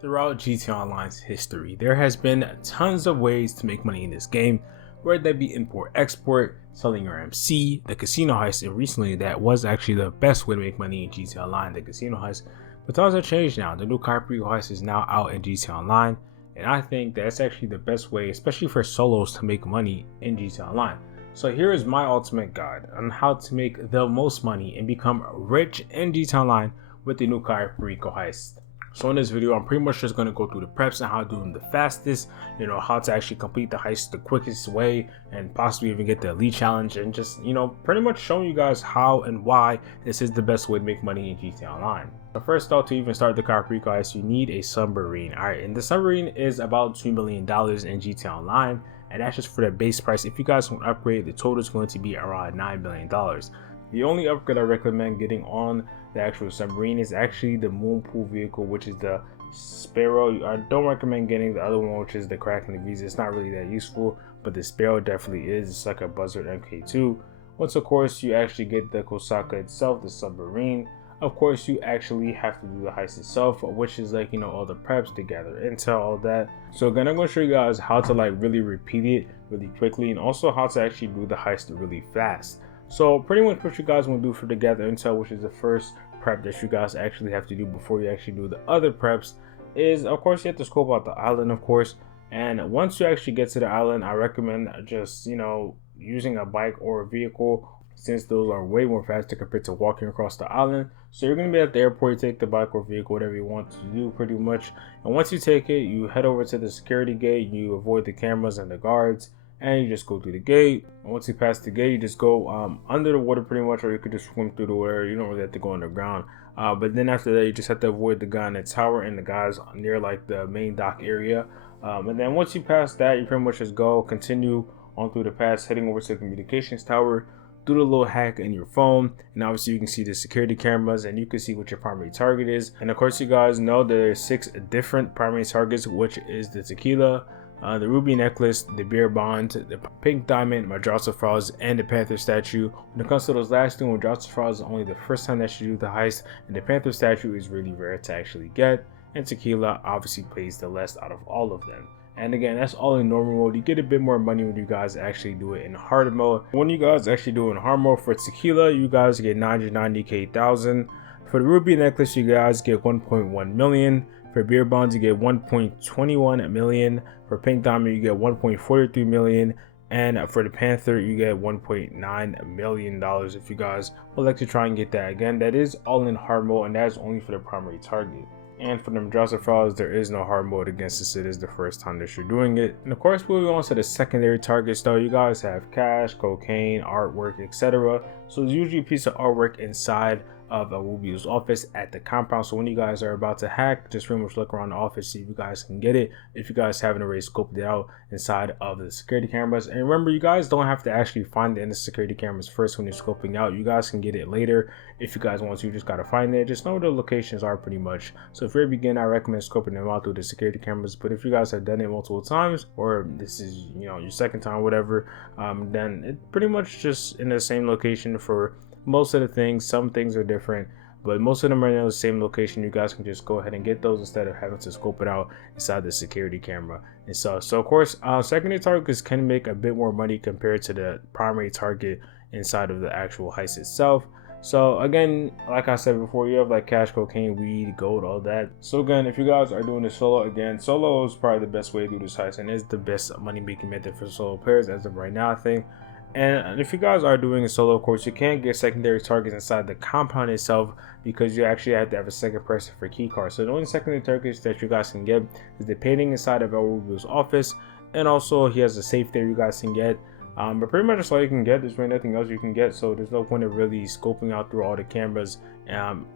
Throughout GTA Online's history, there has been tons of ways to make money in this game, whether that be import-export, selling your MC, the casino heist, and recently that was actually the best way to make money in GTA Online, the casino heist. But times have changed now. The new Cayo Perico Heist is now out in GTA Online, and I think that's actually the best way, especially for solos, to make money in GTA Online. So here is my ultimate guide on how to make the most money and become rich in GTA Online with the new Cayo Perico Heist. So in this video, I'm pretty much just going to go through the preps and how to do them the fastest, how to actually complete the heist the quickest way and possibly even get the elite challenge, and just, pretty much showing you guys how and why this is the best way to make money in GTA Online. So first off, to even start the Cayo Perico heist, you need a submarine. Alright, and the submarine is about $2 million in GTA Online, and that's just for the base price. If you guys want to upgrade, the total is going to be around $9 million. The only upgrade I recommend getting on the actual submarine is actually the moon pool vehicle, which is the Sparrow. I don't recommend getting the other one, which is the Kraken and Visa. It's not really that useful, but the Sparrow definitely is. It's like a Buzzard MK2. Once, of course, you actually get the Kosaka itself, the submarine, of course, you actually have to do the heist itself, which is like, all the preps to gather intel, all that. So again, I'm going to show you guys how to really repeat it really quickly, and also how to actually do the heist really fast. So pretty much what you guys want to do for the gather intel, which is the first prep that you guys actually have to do before you actually do the other preps, is of course you have to scope out the island, of course. And once you actually get to the island, I recommend just using a bike or a vehicle, since those are way more faster compared to walking across the island. So you're going to be at the airport, you take the bike or vehicle, whatever you want to do pretty much. And once you take it, you head over to the security gate, you avoid the cameras and the guards, and you just go through the gate. And once you pass the gate, you just go under the water pretty much, or you could just swim through the water. You don't really have to go underground. But then after that, you just have to avoid the guy in the tower and the guys near like the main dock area. And then once you pass that, you pretty much just continue on through the pass, heading over to the communications tower. Do the little hack in your phone, and obviously you can see the security cameras and you can see what your primary target is. And of course, you guys know there are 6 different primary targets, which is the tequila, the ruby necklace, the beer bond, the pink diamond, Madrasa Frost, and the panther statue. When it comes to those last two, Madrasa Frost is only the first time that you do the heist, and the panther statue is really rare to actually get, and tequila obviously pays the less out of all of them. And again, that's all in normal mode. You get a bit more money when you guys actually do it in hard mode. When you guys actually do it in hard mode, for tequila, you guys get 990,000. For the ruby necklace, you guys get 1.1 million. For beer bonds, you get 1.21 million. For pink diamond, you get 1.43 million. And for the panther, you get $1.9 million if you guys would like to try and get that. Again, that is all in hard mode, and that is only for the primary target. And for the Madrasa Frost, there is no hard mode against this. It is the first time that you're doing it. And of course, moving on to the secondary targets though, you guys have cash, cocaine, artwork, etc. So there's usually a piece of artwork inside of a Rubio's office at the compound. So when you guys are about to hack, just pretty much look around the office, see if you guys can get it, if you guys haven't already scoped it out inside of the security cameras. And remember, you guys don't have to actually find it in the security cameras first when you're scoping out. You guys can get it later if you guys want to. You just gotta find it. Just know where the locations are pretty much. So if you're a beginner, I recommend scoping them out through the security cameras. But if you guys have done it multiple times, or this is your second time, whatever, then it pretty much just in the same location for most of the things. Some things are different, but most of them are in the same location. You guys can just go ahead and get those instead of having to scope it out inside the security camera and stuff. So of course, secondary targets can make a bit more money compared to the primary target inside of the actual heist itself. So again, like I said before, you have like cash, cocaine, weed, gold, all that. So again, if you guys are doing this solo, again, solo is probably the best way to do this heist, and is the best money making method for solo players as of right now, I think. And if you guys are doing a solo, of course, you can't get secondary targets inside the compound itself, because you actually have to have a second person for key cards. So the only secondary targets that you guys can get is the painting inside of El Rubio's office, and also he has a safe there you guys can get. But pretty much that's all you can get. There's really nothing else you can get, so there's no point of really scoping out through all the cameras,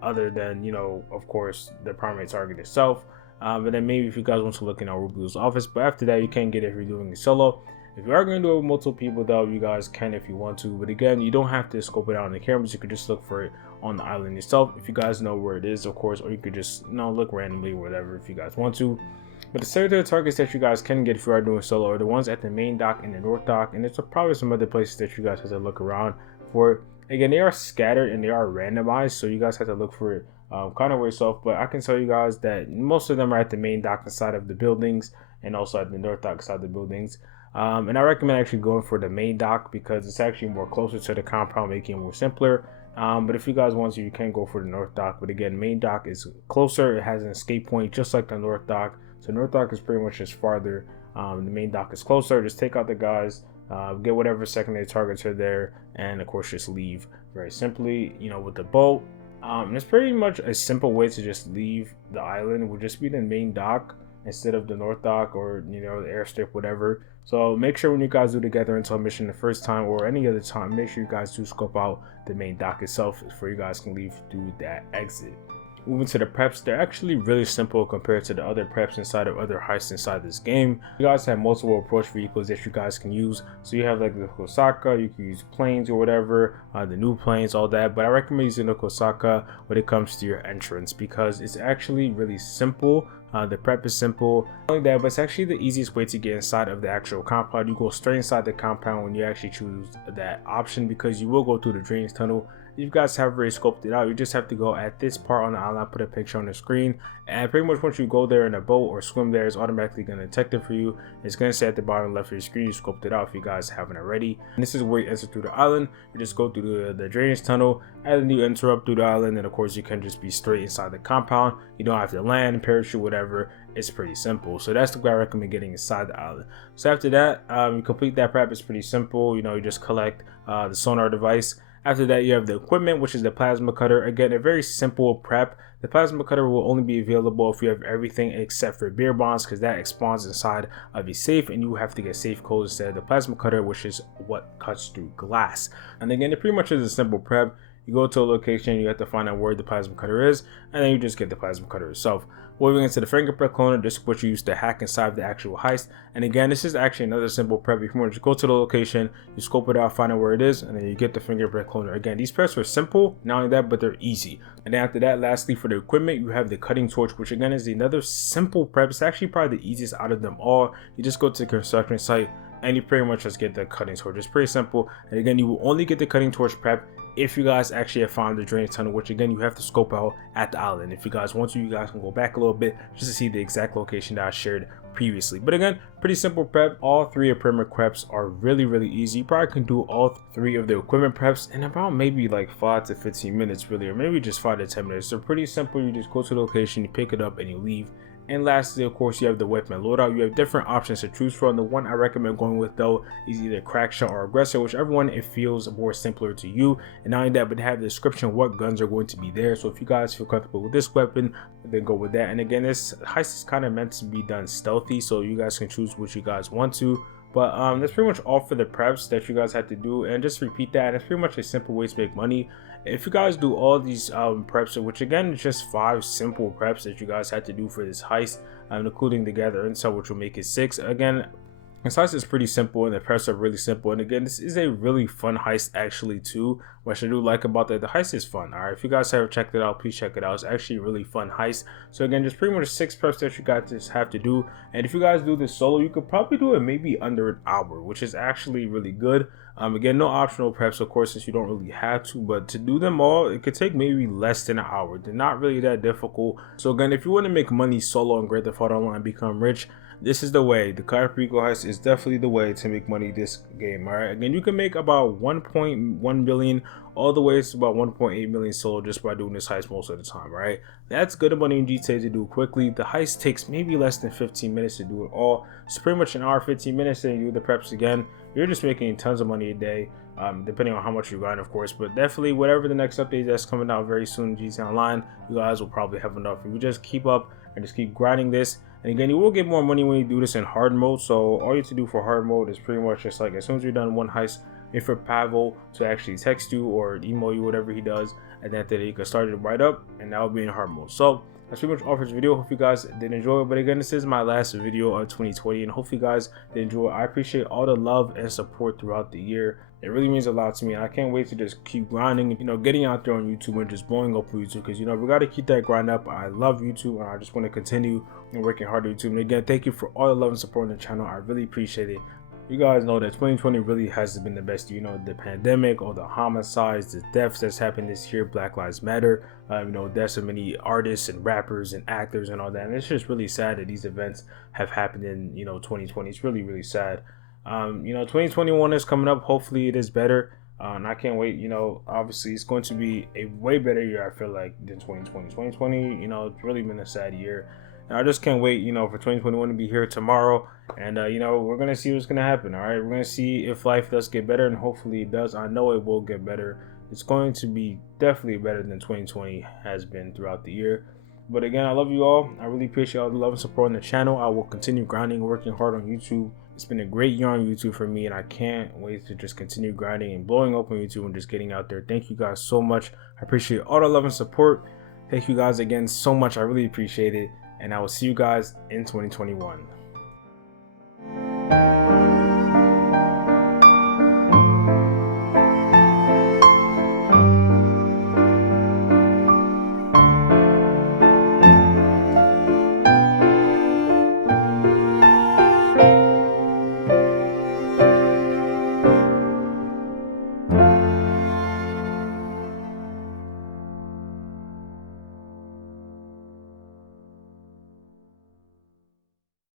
other than of course, the primary target itself. But then maybe if you guys want to look in El Rubio's office, but after that you can't get it if you're doing a solo. If you are going to do it with multiple people though, you guys can if you want to, but again, you don't have to scope it out on the cameras. You could just look for it on the island yourself if you guys know where it is, of course, or you could just look randomly or whatever if you guys want to. But the secondary targets that you guys can get if you are doing solo are the ones at the main dock and the north dock, and there's probably some other places that you guys have to look around for. Again, they are scattered and they are randomized, so you guys have to look for it kind of ways off, but I can tell you guys that most of them are at the main dock inside of the buildings and also at the north dock side of the buildings. And I recommend actually going for the main dock because it's actually more closer to the compound, making it more simpler. But if you guys want to, you can go for the north dock. But again, main dock is closer. It has an escape point just like the north dock. So north dock is pretty much just farther. The main dock is closer. Just take out the guys, get whatever secondary targets are there, and of course just leave very simply, with the boat. And it's pretty much a simple way to just leave the island. It would just be the main dock instead of the north dock or the airstrip, whatever. So make sure when you guys do the Gather Intel mission the first time or any other time, make sure you guys do scope out the main dock itself before you guys can leave through that exit. Moving to the preps, they're actually really simple compared to the other preps inside of other heists inside this game. You guys have multiple approach vehicles that you guys can use. So you have like the Kosaka, you can use planes or whatever, the new planes, all that. But I recommend using the Kosaka when it comes to your entrance because it's actually really simple. The prep is simple. Not only that, but it's actually the easiest way to get inside of the actual compound. You go straight inside the compound when you actually choose that option because you will go through the drainage tunnel. If you guys have already scoped it out, you just have to go at this part on the island. I'll put a picture on the screen, and pretty much once you go there in a boat or swim there, it's automatically going to detect it for you. It's going to say at the bottom left of your screen you scoped it out if you guys haven't already. And this is where you enter through the island. You just go through the drainage tunnel, and then you enter up through the island, and of course you can just be straight inside the compound. You don't have to land, parachute, whatever. It's pretty simple. So that's the way I recommend getting inside the island. So after that, you complete that prep. It's pretty simple. You just collect the sonar device. After that, you have the equipment, which is the plasma cutter. Again, a very simple prep. The plasma cutter will only be available if you have everything except for beer bonds, because that spawns inside of a safe and you have to get safe codes instead of the plasma cutter, which is what cuts through glass. And again, it pretty much is a simple prep. You go to a location, you have to find out where the plasma cutter is, and then you just get the plasma cutter itself. Moving into the fingerprint cloner, this is what you use to hack inside the actual heist. And again, this is actually another simple prep. If you want to go to the location, you scope it out, find out where it is, and then you get the fingerprint cloner. Again, these preps are simple, not only that, but they're easy. And then after that, lastly, for the equipment, you have the cutting torch, which again is another simple prep. It's actually probably the easiest out of them all. You just go to the construction site, and you pretty much just get the cutting torch. It's pretty simple. And again, you will only get the cutting torch prep if you guys actually have found the drainage tunnel, which again you have to scope out at the island. If you guys want to, you guys can go back a little bit just to see the exact location that I shared previously. But again, pretty simple prep. All three of perimeter preps are really easy. You probably can do all three of the equipment preps in about maybe like 5 to 15 minutes really, or maybe just 5 to 10 minutes. So pretty simple. You just go to the location, you pick it up, and you leave. And lastly, of course, you have the weapon loadout. You have different options to choose from. The one I recommend going with though is either crack shot or aggressor, whichever one it feels more simpler to you. And not only that, but have the description of what guns are going to be there. So if you guys feel comfortable with this weapon, then go with that. And again, this heist is kind of meant to be done stealthy, so you guys can choose what you guys want to. But that's pretty much all for the preps that you guys have to do, and just repeat that. It's pretty much a simple way to make money. If you guys do all these preps, which again is just 5 simple preps that you guys had to do for this heist, including the gather intel, which will make it 6. Again, this heist is pretty simple and the preps are really simple. And again, this is a really fun heist actually too. What I do like about that, the heist is fun. All right, if you guys haven't checked it out, please check it out. It's actually a really fun heist. So again, just pretty much 6 preps that you guys just have to do. And if you guys do this solo, you could probably do it maybe under an hour, which is actually really good. Again, no optional preps, of course, since you don't really have to, but to do them all, it could take maybe less than an hour. They're not really that difficult. So again, if you want to make money solo on Grand Theft Auto Online and become rich, this is the way. The Cayo Perico Heist is definitely the way to make money this game. All right, again, you can make about 1.1 billion all the way to about 1.8 million solo just by doing this heist most of the time. Right, that's good money in GTA to do quickly. The heist takes maybe less than 15 minutes to do it all. So pretty much an hour 15 minutes, and you do the preps again. You're just making tons of money a day, depending on how much you grind, of course. But definitely, whatever the next update that's coming out very soon in GTA Online, you guys will probably have enough. If you just keep up and just keep grinding this. And again, you will get more money when you do this in hard mode. So all you have to do for hard mode is pretty much just like as soon as you're done one heist, wait for Pavel to actually text you or email you, whatever he does, and then you can start it right up, and that will be in hard mode. So that's pretty much all for this video. Hope you guys did enjoy it. But again, this is my last video of 2020, and hopefully you guys did enjoy it. I appreciate all the love and support throughout the year. It really means a lot to me, and I can't wait to just keep grinding, getting out there on YouTube and just blowing up YouTube, because we got to keep that grind up. I love YouTube, and I just want to continue working hard on YouTube. And again, thank you for all the love and support on the channel. I really appreciate it. You guys know that 2020 really has been the best year. You know, the pandemic, all the homicides, the deaths that's happened this year, Black Lives Matter, you know, deaths of many artists and rappers and actors and all that. And it's just really sad that these events have happened in, you know, 2020. It's really, really sad. You know, 2021 is coming up. Hopefully it is better. And I can't wait. You know, obviously it's going to be a way better year, I feel like, than 2020. 2020, you know, it's really been a sad year. And I just can't wait, you know, for 2021 to be here tomorrow. And, you know, we're going to see what's going to happen. All right. We're going to see if life does get better. And hopefully it does. I know it will get better. It's going to be definitely better than 2020 has been throughout the year. But again, I love you all. I really appreciate all the love and support on the channel. I will continue grinding, working hard on YouTube. It's been a great year on YouTube for me, and I can't wait to just continue grinding and blowing up on YouTube and just getting out there. Thank you guys so much. I appreciate all the love and support. Thank you guys again so much. I really appreciate it. And I will see you guys in 2021.